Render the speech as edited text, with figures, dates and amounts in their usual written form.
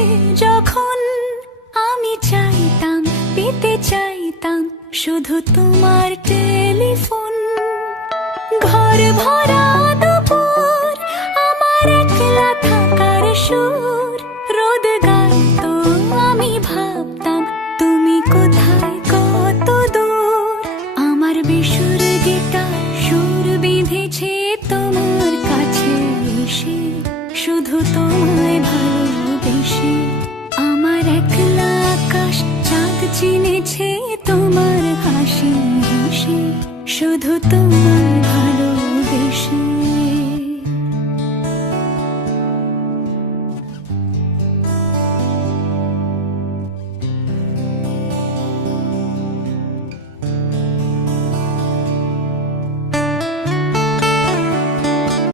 কাছে যখন আমি চাইতাম, পেতে চাইতাম শুধু তোমার টেলিফোন। ঘর ভরা